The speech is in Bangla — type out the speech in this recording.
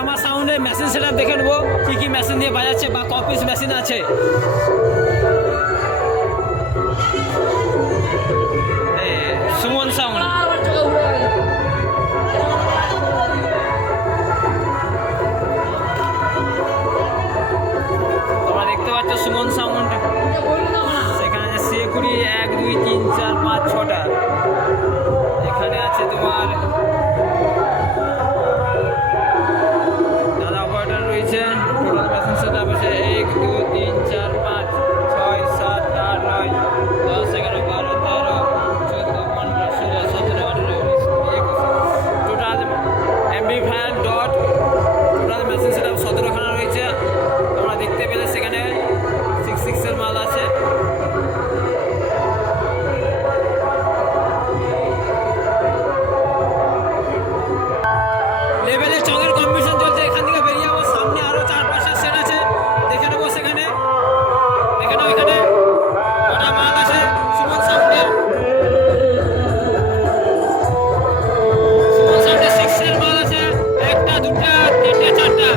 আমার সাউন্ডের মেশিন সেটা দেখে নেবো কি কি মেশিন দিয়ে বাজাচ্ছে বা কপিস মেশিন আছে। সুমন সাউন্ড তোমরা দেখতে পাচ্ছ সুমন সাউন্ড। সেখানে আছে শিলিগুড়ি 1 2 3 4 5 6টা। এখানে আছে তোমার দাদা অপারেটর রয়েছে। টোটাল মেশিন সেট আপ আছে 1 2 3 4 5 6 7 8 9 10 11 12 13 14 15 16 17 18 19 21। Total amplifier dot total machine set up 17খানা রয়েছে। তোমরা দেখতে পেলে সেখানে 66 এর মাল আছে। লেভেলের চঙের কম্পিটিশন চলছে। এখান থেকে বেরিয়ে যাবো, সামনে আরো 4-5টা সেট আছে, দেখে নেবো। সেখানে দেখে নেবো এখানে কটা মাল আছে সুমন সাউন্ডের। সুমন সাউন্ডের 6 এর মাল আছে 1টা 2টা 3টা 4টা।